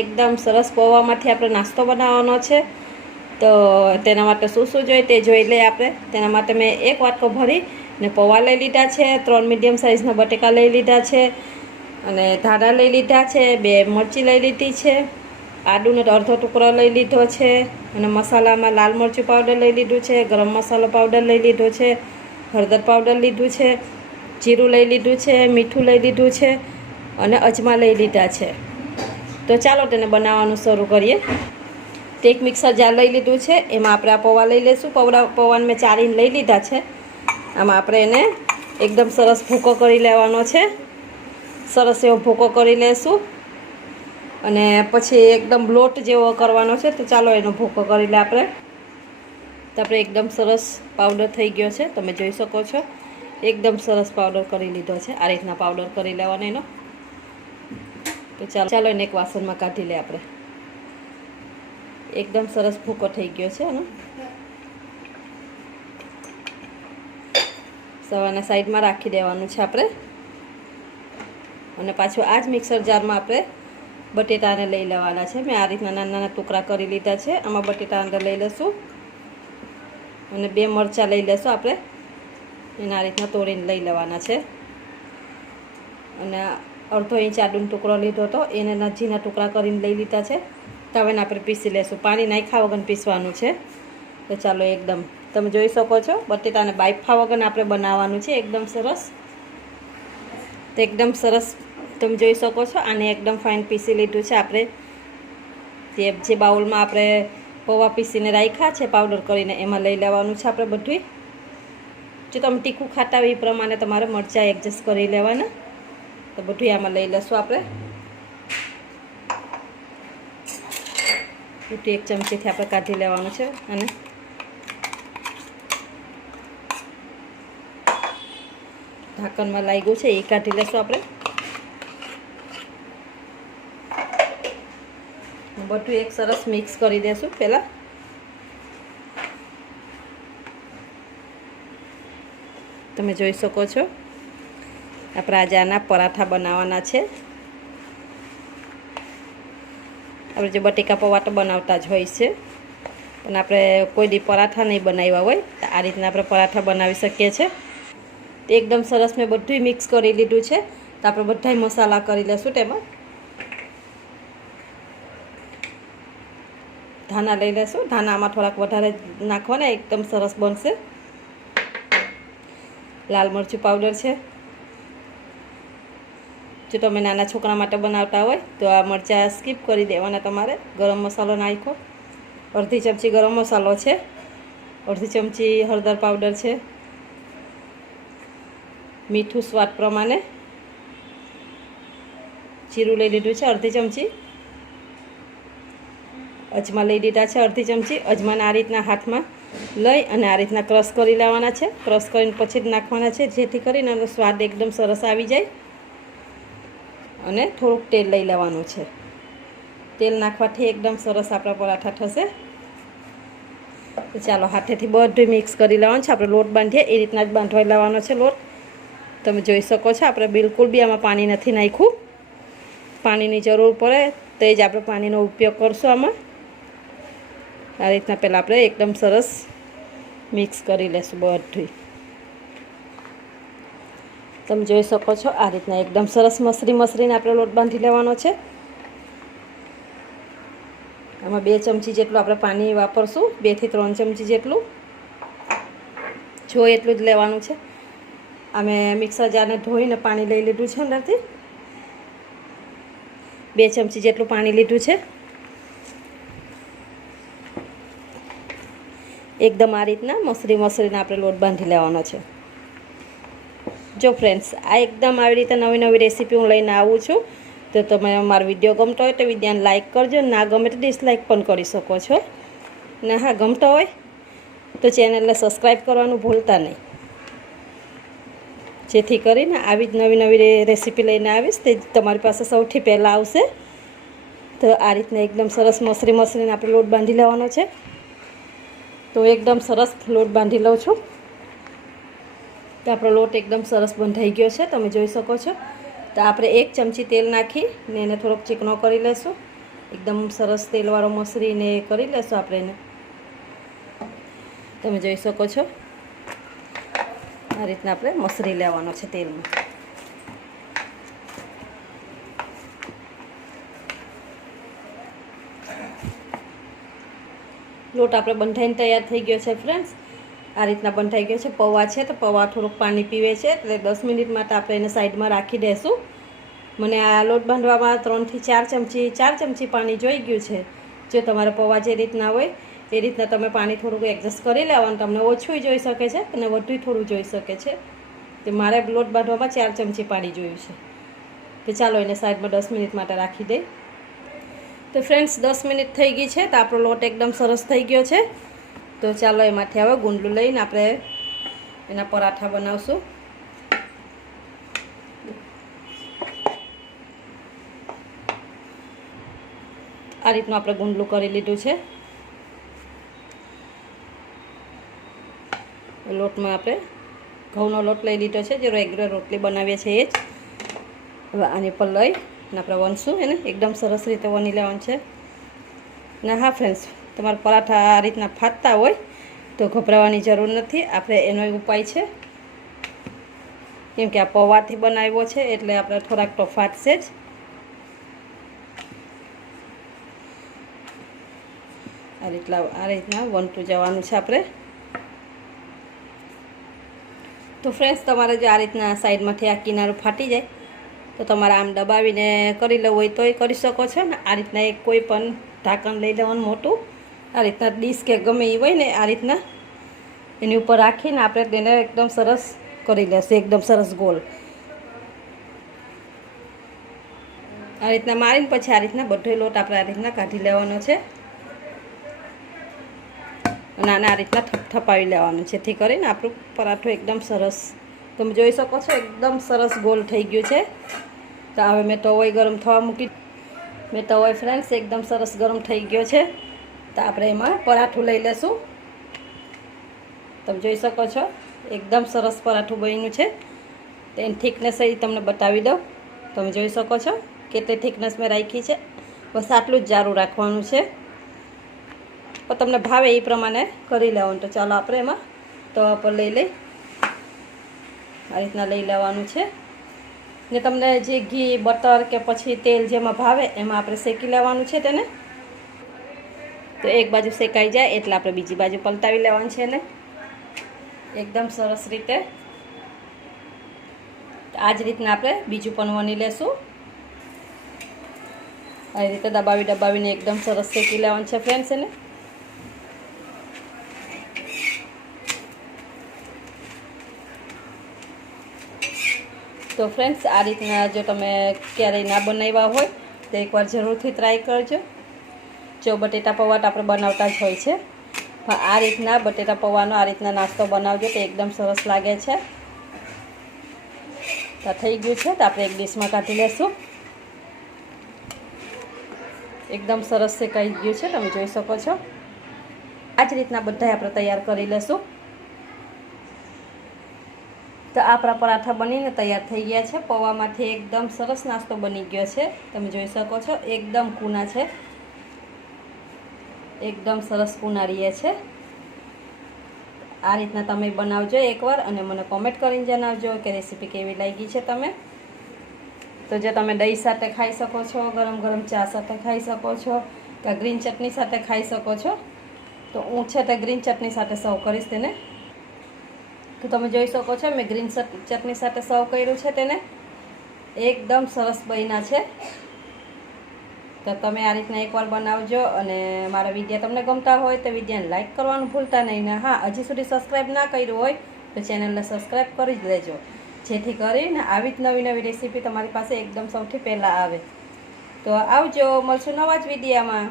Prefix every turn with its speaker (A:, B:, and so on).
A: એકદમ સરસ પૌવામાંથી આપણે નાસ્તો બનાવવાનો છે. તો તેના માટે શું શું જોઈએ તે જોઈ લઈએ આપણે. તેના માટે મેં એક વાટકો ભરી ને પૌવા લઈ લીધા છે. ત્રણ મીડિયમ સાઇઝના બટેકા લઈ લીધા છે અને ધાણા લઈ લીધા છે. બે મરચી લઈ લીધી છે. આદુનો અડધો ટુકડો લઈ લીધો છે અને મસાલામાં લાલ મરચું પાવડર લઈ લીધું છે, ગરમ મસાલો પાવડર લઈ લીધો છે, હળદર પાવડર લીધું છે, જીરું લઈ લીધું છે, મીઠું લઈ લીધું છે અને અજમા લઈ લીધા છે. તો ચાલો તેને બનાવવાનું શરૂ કરીએ. તો એક મિક્સર જાર લઈ લીધું છે, એમાં આપણે આ પૌવા લઈ લઈશું. પૌવા પૌવાને મેં ચારીને લઈ લીધા છે. આમાં આપણે એને એકદમ સરસ ભૂકો કરી લેવાનો છે. સરસ એવો ભૂકો કરી લેશું. અને પછી એકદમ લોટ જેવો કરવાનો છે, તો ચાલો એનો ભૂકો કરી લે આપણે. તો આપણે એકદમ સરસ પાવડર થઈ ગયો છે, તમે જોઈ શકો છો. એકદમ સરસ પાવડર કરી લીધો છે. આ રીતના પાવડર કરી લેવાનો એનો. તો ચાલો ચાલો એને એક વાસણમાં કાઢી લે આપણે. એકદમ સરસ ભૂકો થઈ ગયો છે એનો સવારના સાઈડમાં રાખી દેવાનું છે આપણે. અને પાછું આ જ મિક્સર જારમાં આપણે બટેટાને લઈ લેવાના છે. મેં આ રીતના નાના નાના ટુકડા કરી લીધા છે. આમાં બટેટા અંદર લઈ લઈશું. અને બે મરચાં લઈ લેશું આપણે. એને આ રીતના તોડીને લઈ લેવાના છે. અને અડધો ઇંચ આદુનો ટુકડો લીધો હતો. એને નજીના ટુકડા કરીને લઈ લીધા છે. તવેને આપણે પીસી લેશું. પાણી નાખ્યા વગર પીસવાનું છે. તો ચાલો એકદમ, તમે જોઈ શકો છો, બટેટાને બાઈફા વગર આપણે બનાવવાનું છે. એકદમ સરસ. તો એકદમ સરસ તમે જોઈ શકો છો, આને એકદમ ફાઇન પીસી લીધું છે. આપણે જે જે બાઉલમાં આપણે પૌવા પીસીને રાખ્યા છે પાવડર કરીને એમાં લઈ લેવાનું છે આપણે બધું જો તમે તીખું ખાતા હોય એ પ્રમાણે તમારે મરચાં એડજસ્ટ કરી લેવાના. તો બધું આમાં લઈ લઈશું આપણે. બધું એક ચમચીથી આપણે કાઢી લેવાનું છે અને ઢાંકણમાં લાગ્યું છે, એ કાઢી લેશું આપણે. બધું એક સરસ મિક્સ કરી દેશું પહેલાં. તમે જોઈ શકો છો. આપણે આજે આના પરાઠા બનાવવાના છે. આપણે જે બટેકા પૌવા તો બનાવતા જ હોય છે. પણ આપણે કોઈ દી પરાઠા નહીં બનાવ્યા હોય, તો આ રીતના આપણે પરાઠા બનાવી શકીએ છીએ એકદમ સરસ મેં બધું મિક્સ કરી લીધું છે. તો આપણે બધા મસાલા કરી લેશું તેમાં. ધાના લઈ લેશું. ધાનામાં થોડાક વધારે નાખવાના, એકદમ સરસ બનશે. લાલ મરચું પાવડર છે. જો તમે નાના છોકરા માટે બનાવતા હોય, તો આ મરચાં સ્કીપ કરી દેવાના તમારે. ગરમ મસાલો નાખો અડધી ચમચી ગરમ મસાલો છે. અડધી ચમચી હળદર પાવડર છે. મીઠું સ્વાદ પ્રમાણે જીરું લઈ લીધું છે, અડધી ચમચી. અજમા લઈ લીધા છે, અડધી ચમચી. અજમાને આ રીતના હાથમાં લઈ અને આ રીતના ક્રશ કરી લેવાના છે. ક્રશ કરીને પછી જ નાખવાના છે, જેથી કરીને એનો સ્વાદ એકદમ સરસ આવી જાય. અને થોડુંક તેલ લઈ લેવાનું છે. તેલ નાખવાથી એકદમ સરસ આપણા પરાઠા થશે. ચાલો હાથેથી બધું મિક્સ કરી લેવાનું છે. આપણે લોટ બાંધીએ, એ રીતના જ બાંધવાઈ લેવાનો છે લોટ. તમે જોઈ શકો છો, આપણે બિલકુલ બી આમાં પાણી નથી નાખ્યું. પાણીની જરૂર પડે તો જ આપણે પાણીનો ઉપયોગ કરશું આમાં. આ રીતના પહેલાં આપણે એકદમ સરસ મિક્સ કરી લેશું બધું તમે જોઈ શકો છો, આ રીતના એકદમ સરસ મસરી મસરીને આપણે લોટ બાંધી લેવાનો છે. આમાં બે ચમચી જેટલું આપણે પાણી વાપરશું બેથી ત્રણ ચમચી જેટલું. જો એટલું જ લેવાનું છે. અમે મિક્સર જારને ધોઈને પાણી લઈ લીધું છે અંદરથી. બે ચમચી જેટલું પાણી લીધું છે. એકદમ આ રીતના મસરી મસરીને આપણે લોટ બાંધી લેવાનો છે. જો ફ્રેન્ડ્સ આ એકદમ આવી રીતે નવી નવી રેસીપી હું લઈને આવું છું. તો તમે મારો વીડિયો ગમતો હોય તો વિદ્યાને લાઇક કરજો, ના ગમે તો ડિસલાઇક પણ કરી શકો છો. ને હા, ગમતો હોય તો ચેનલને સબસ્ક્રાઈબ કરવાનું ભૂલતા નહીં. જેથી કરીને આવી જ નવી નવી રેસીપી લઈને આવીશ. તે તમારી પાસે સૌથી પહેલાં આવશે. તો આ રીતના એકદમ સરસ મસરી મસરીને આપણે લોટ બાંધી લેવાનો છે. તો એકદમ સરસ લોટ બાંધી લઉં છું. તો આપણો લોટ એકદમ સરસ બંધાઈ ગયો છે, તમે જોઈ શકો છો. તો આપણે એક ચમચી તેલ નાખી ને એને થોડોક ચીકણો કરી લઈશું એકદમ સરસ તેલવાળો મસરીને કરી લેશું આપણે એને. તમે જોઈ શકો છો. આ રીતના આપણે મસરી લેવાનો છે તેલમાં. લોટ આપણે બંધાઈને તૈયાર થઈ ગયો છે ફ્રેન્ડ્સ આ રીતના બંધાઈ ગયો છે. પૌવા છે તો પૌવા થોડુંક પાણી પીવે છે. એટલે દસ મિનિટ માટે આપણે એને સાઈડમાં રાખી દઈશું મને આ લોટ બાંધવામાં ત્રણથી ચાર ચમચી ચાર ચમચી પાણી જોઈ ગયું છે. જો તમારે પૌવા જે રીતના હોય, એ રીતના તમે પાણી થોડુંક એડજસ્ટ કરી લેવાનું. તમને ઓછું જોઈ શકે છે અને વધુ થોડું જોઈ શકે છે. તે મારે લોટ બાંધવામાં ચાર ચમચી પાણી જોયું છે. તો ચાલો એને સાઈડમાં દસ મિનિટ માટે રાખી દઈ તો ફ્રેન્ડ્સ દસ મિનિટ થઈ ગઈ છે તો આપણો લોટ એકદમ સરસ થઈ ગયો છે. તો ચાલો એમાંથી હવે ગુંડલું લઈને આપણે એના પરાઠા બનાવશું. આ રીતનું આપણે ગુંડલું કરી લીધું છે. લોટમાં આપણે ઘઉંનો લોટ લઈ લીધો છે. જે રેગ્યુલર રોટલી બનાવીએ છીએ એ જ. હવે આની પર લઈ અને આપણે વણશું એને એકદમ સરસ રીતે વણી લેવાનું છે. ને, હા ફ્રેન્ડ્સ તમારા પરાઠા આ રીતના ફાટતા હોય તો ગભરાવાની જરૂર નથી. આપણે એનો ઉપાય છે. કેમ કે આ પૌવાથી બનાવ્યો છે એટલે આપણે થોડાક તો ફાટશે જ. આ રીતના આ રીતના વનતું જવાનું છે આપણે. તો ફ્રેન્ડ્સ તમારે જો આ રીતના સાઈડમાંથી આ કિનારું ફાટી જાય, તો તમારે આમ દબાવીને કરી લેવું હોય તોય કરી શકો છો ને. આ રીતના એક કોઈ પણ ઢાંકણ લઈ લેવાનું મોટું. આ રીતના ડીશ કે ગમે એ હોય ને આ રીતના. એની ઉપર રાખીને આપણે તેને એકદમ સરસ કરી લેશું, એકદમ સરસ ગોલ. આ રીતના મારીને પછી આ રીતના બધો લોટ આપણે આ રીતના કાઢી લેવાનો છે. અને આને આ રીતના થપથપાવી લેવાનું છે. જેથી કરીને આપણું પરાઠું એકદમ સરસ. તમે જોઈ શકો છો એકદમ સરસ ગોલ થઈ ગયું છે. તો હવે મેં તવોય ગરમ થવા મૂકી મેં તવોય ફ્રેન્ડ્સ, એકદમ સરસ ગરમ થઈ ગયો છે. તો આપણે એમાં પરાઠું લઈ લેશું. તમે જોઈ શકો છો, એકદમ સરસ પરાઠું બન્યું છે. તેની થિકનેસ એ તમને બતાવી દઉં. તમે જોઈ શકો છો કેટલી થિકનેસ મેં રાખી છે. બસ આટલું જ જારું રાખવાનું છે. તો તમને ભાવે એ પ્રમાણે કરી લેવાનું. તો ચાલો આપણે એમાં તવા પર લઈ લઈ. આ રીતના લઈ લેવાનું છે. ને તમને જે ઘી, બટર કે પછી તેલ જેમાં ભાવે એમાં આપણે શેકી લેવાનું છે તેને. તો એક બાજુ શેકાઈ જાય, એટલે આપણે બીજી બાજુ પલટાવી લેવાનું છે ને એકદમ સરસ રીતે. આ જ રીતના આપણે બીજું પણ વણી લેશું. આવી રીતે દબાવી દબાવીને એકદમ સરસ શેકી લેવાનું છે ફ્રેન્ડ્સ એને. તો ફ્રેન્ડ્સ, આ રીતના જો તમે ક્યારેય ના બનાવ્યા હોય, તો એકવાર જરૂરથી ટ્રાય કરજો. જો બટેટા પૌવા આપણે બનાવતા જ હોય છે. પણ આ રીતના બટેટા પૌવાનો આ રીતના નાસ્તો બનાવજો તો એકદમ સરસ લાગે છે. તો થઈ ગયું છે તો આપણે એક ડીશમાં કાઢી લેશું. એકદમ સરસ શેકાઈ ગયું છે, તમે જોઈ શકો છો. આ જ રીતના બધા આપણે તૈયાર કરી લેશું. તો આપણા પરાઠા બનીને તૈયાર થઈ ગયા છે. પૌવામાંથી એકદમ સરસ નાસ્તો બની ગયો છે. તમે જોઈ શકો છો, એકદમ કૂના છે. એકદમ સરસ કુનારીએ છે. આ રીતના તમે બનાવજો એકવાર અને મને કોમેન્ટ કરીને જણાવજો કે રેસીપી કેવી લાગી છે તમે. તો જે તમે દહીં સાથે ખાઈ શકો છો, ગરમ ગરમ ચા સાથે ખાઈ શકો છો, કે ગ્રીન ચટણી સાથે ખાઈ શકો છો. તો હું છે તે ગ્રીન ચટણી સાથે સર્વ કરીશ તેને. તો તમે જોઈ શકો છો મેં ગ્રીન ચટણી સાથે સર્વ કર્યું છે તેને. એકદમ સરસ બન્યા છે. તો તમે આ રીતના એકવાર બનાવજો અને મારા વીડિયો તમને ગમતા હોય તો વિડીયોને લાઇક કરવાનું ભૂલતા નહીં ને હા, હજી સુધી સબસ્ક્રાઈબ ના કર્યું હોય તો ચેનલને સબસ્ક્રાઈબ કરી જ લેજો જેથી કરીને આવી જ નવી નવી રેસીપી તમારી પાસે એકદમ સૌથી પહેલાં આવે. તો આવજો, મળશું નવા જ વિડીયામાં